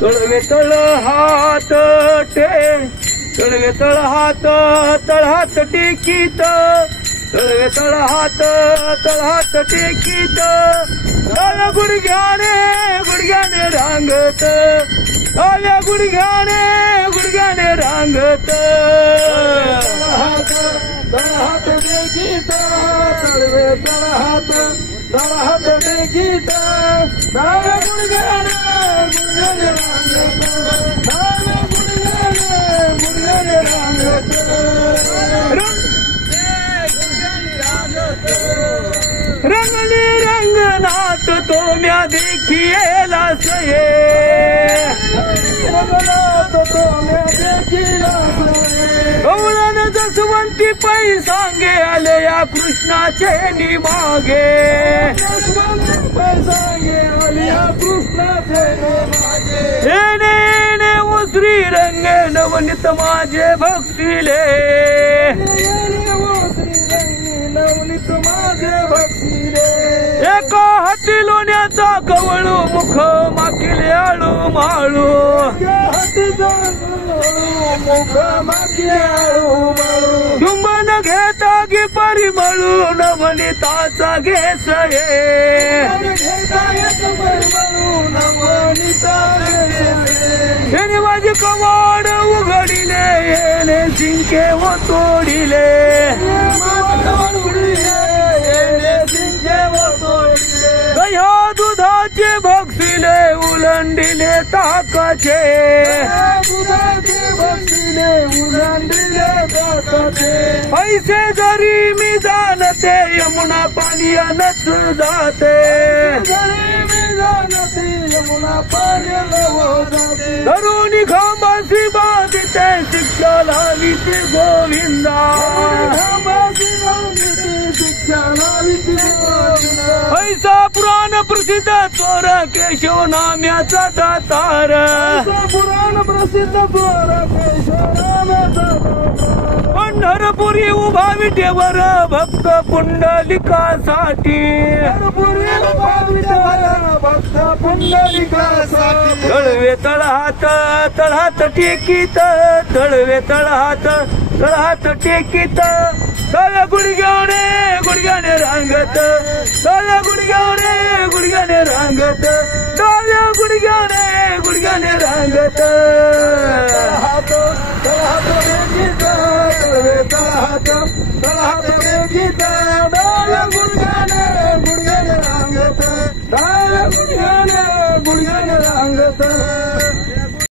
तळवे तळ हात तळवे तळ हात तळहात टेकीत तळवे तळ हात टेकीत तळ गुडघ्याने रांगत तळ्या गुडघ्याने रांगत तळहात टेकीत तळवे तळहात टेकीत तळ्या गुडघ्याने रंगली रंगनाथ तो म्या देखिएला सये गवळण जसवंती पै सांगे आले या कृष्णाचे निमागे येणे ओ श्री रंगे नवनीत माझे भक्तिले एका हाती लोण्याचा कवळू मुख माकिले आळू माळू चुंबन घेता गी परिमळू नवनीताचा घेसये येणे माझी कवाड उघडिले येणे जिंके व तोडिले दह्या दुधाचे भक्सिले उलंडिले ताकाचे पैसे जरी मी जाणते यमुना पाणी नच जाते तरुणी खांबासी बाधिते शिक्षा लाविते गोविंदा पैसा पुराण प्रसिद्ध चोर केशव नाम्याचा दातार पुराण प्रसिद्ध चोर केशव नाम्याचा पंढरपुरी उभा विटेवर भक्त पुंडलिकासाठी तळवे तळहात टेकीत तळवे तळहात टेकीत तळ गुडघ्याने रांगत तळ गुडघ्याने रांगत तळ गुडघ्याने रांगत